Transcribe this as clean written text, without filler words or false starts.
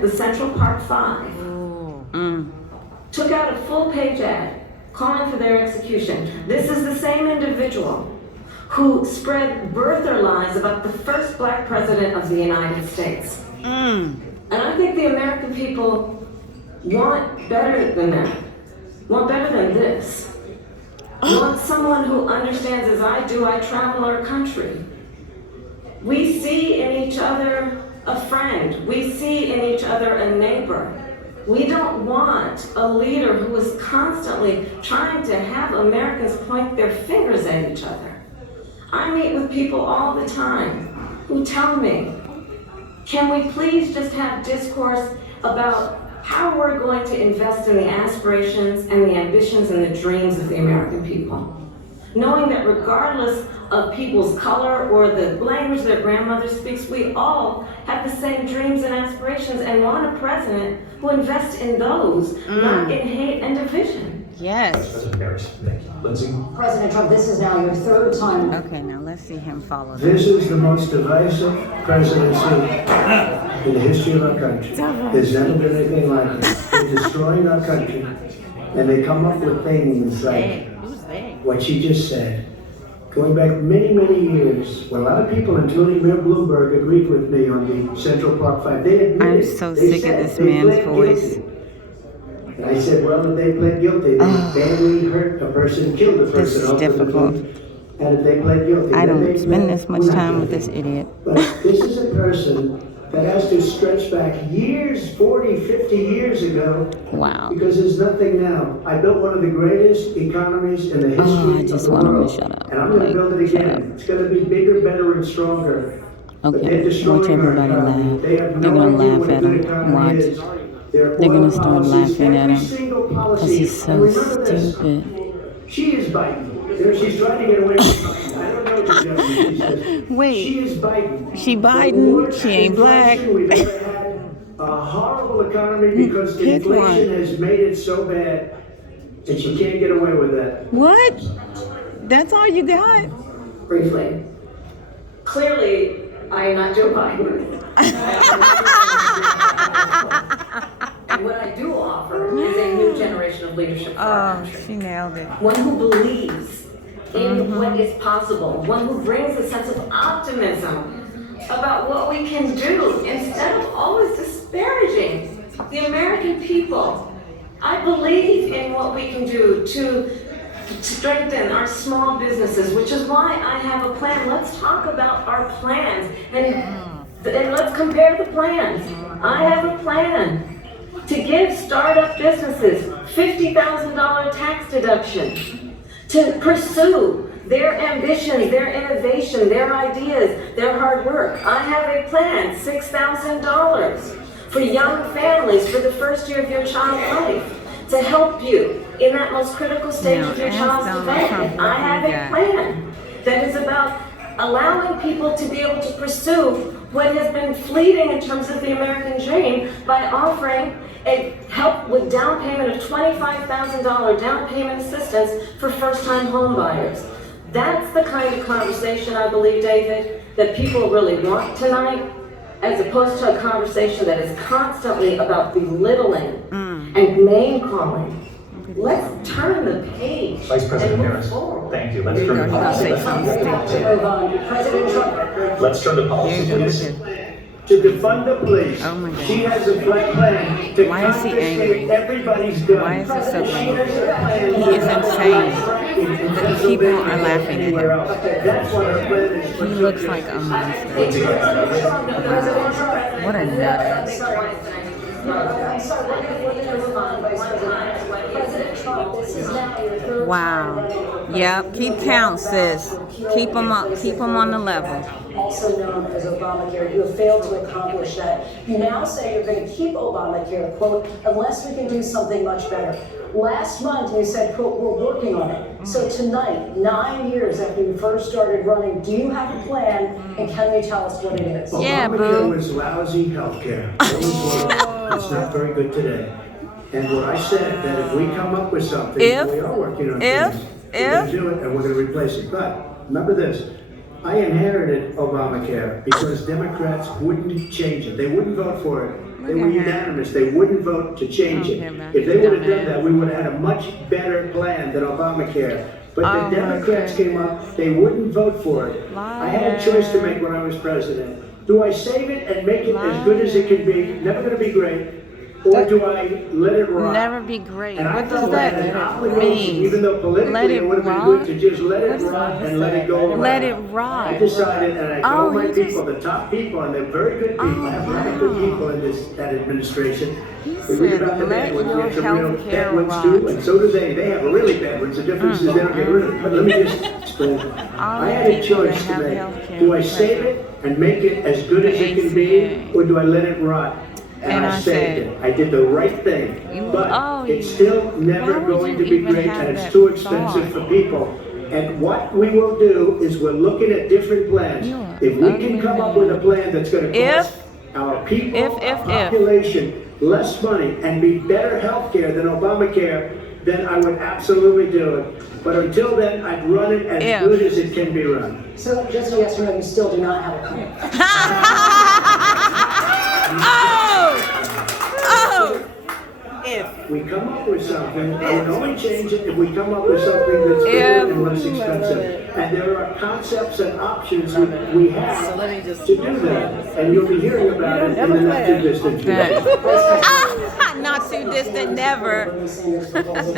president, the Central Park Five, took out a full-page ad calling for their execution. This is the same individual who spread birther lies about the first black president of the United States. And I think the American people want better than that, want better than this. Want someone who understands, as I do, I travel our country. We see in each other a friend. We see in each other a neighbor. We don't want a leader who is constantly trying to have Americans point their fingers at each other. I meet with people all the time who tell me, can we please just have discourse about how we're going to invest in the aspirations and the ambitions and the dreams of the American people? Knowing that regardless of people's color or the language their grandmother speaks, we all have the same dreams and aspirations and want a president who invests in those, not in hate and division. Yes. President Harris, thank you. Lindsay? President Trump, this is now your third time. Okay, now let's see him follow This is the most divisive presidency in the history of our country. There's never been anything like it. They're destroying our country, and they come up with things like what she just said. Going back many, many years, when a lot of people, including Mayor Bloomberg, agreed with me on the Central Park Five, they admitted. I'm so sick of this man's voice. And I said, well, if they pled guilty, they badly hurt a person, killed a person. This is difficult. And if they pled guilty, I then don't they spend pled this much not time with guilty. this idiot. But this is a person that has to stretch back years, 40, 50 years ago. Wow. Because there's nothing now. I built one of the greatest economies in the history I of just the want him to world. shut up. And I'm going to Like, build it shut again. up. It's going to be bigger, better, and stronger. But Okay, they're destroying watch our everybody economy. laugh. They have They're no gonna idea laugh what a at good him. economy Watch. is. Their They're gonna oil start policies, laughing at every him. single Because policy. he's so And remember this, stupid. she is Biden. She's trying to get away from Biden. I don't know what the judge she says. Wait. She is Biden. She The Biden, worst she ain't black. inflation we've ever had. A horrible economy because Pick inflation one. has made it so bad that she can't get away with that. What? That's all you got? Briefly. Clearly, I am not Joe Biden. And what I do offer is a new generation of leadership for our Oh, country. she nailed it. One who believes in what is possible, one who brings a sense of optimism about what we can do instead of always disparaging the American people. I believe in what we can do to strengthen our small businesses, which is why I have a plan. Let's talk about our plans and let's compare the plans. I have a plan to give startup businesses $50,000 tax deduction, to pursue their ambitions, their innovation, their ideas, their hard work. I have a plan, $6,000 for young families for the first year of your child's life, to help you in that most critical stage Now, of your ask child's Donald development. Trump I what have he a got. plan that is about allowing people to be able to pursue what has been fleeting in terms of the American dream by offering a help with down payment of $25,000 down payment assistance for first-time home buyers. That's the kind of conversation, I believe, David, that people really want tonight, as opposed to a conversation that is constantly about belittling and name-calling. Let's turn the page Vice President and move Harris, forward. thank you. Let's Here you turn go. to He's policy. gonna say something Move on. President Trump. Let's turn to policy, Here you go. please. Look at- To defund the police. Oh my God. She has a plan to Why is he angry? confiscate everybody's gun. Why is he so She angry? has a plan He is insane. The people are laughing at him. That's what her plan is. He looks like a monster. What a nut. I'm sorry, we're going to move on, Vice President. President Trump, this is now your third Wow. Yep. Keep count, sis. Keep them up. Keep them on the level. also known as Obamacare. You have failed to accomplish that. You now say you're going to keep Obamacare, quote, unless we can do something much better. Last month you said, quote, we're working on it. So tonight, 9 years after you first started running, do you have a plan, and can you tell us what it is? Yeah, Obamacare boo. was lousy healthcare. It's not very good today. And what I said, that if we come up with something, If- we are working on if- things, we're going to do it and we're going to replace it. But remember this, I inherited Obamacare because Democrats wouldn't change it. They wouldn't vote for it They were unanimous. They wouldn't vote to change it. If they would have done that, we would have had a much better plan than Obamacare. But the Democrats came up, they wouldn't vote for it. I had a choice to make when I was president. Do I save it and make it as good as it can be, never gonna be great, or do I let it rot? Never be great. And I What does felt I had an that obligation, mean? even though Let politically it it would have been rot? good to just let it rot and let it go away. Let it rot. I decided, and I Oh, told my he just- people, the top people, and they're very good people. I have very good people in that administration. He We read said, about the let bad ones, we your have some real healthcare bad ones rot. too, and so do they. They have really bad ones. The difference is they don't get rid of them. But let me just explain. I had a people that choice to have make. healthcare Do I save it and make it as good as it can be, or do I let it rot? And I saved it. I did the right thing. But it's still never would going you to be even great, have and it's that too expensive thought? for people. And what we will do is we're looking at different plans. You are If we ugly can come up with a plan that's gonna cost our people, if. population, less money and be better health care than Obamacare, then I would absolutely do it. But until then, I'd run it as If. good as it can be run. So just a yes or no, you still do not have a plan. If. We come up with something, I would only change it if we come up with something that's better and less expensive. And there are concepts and options that we have to do that. And you'll be hearing about it in the not too distant future. Not too distant, never. Bernie Sanders proposal.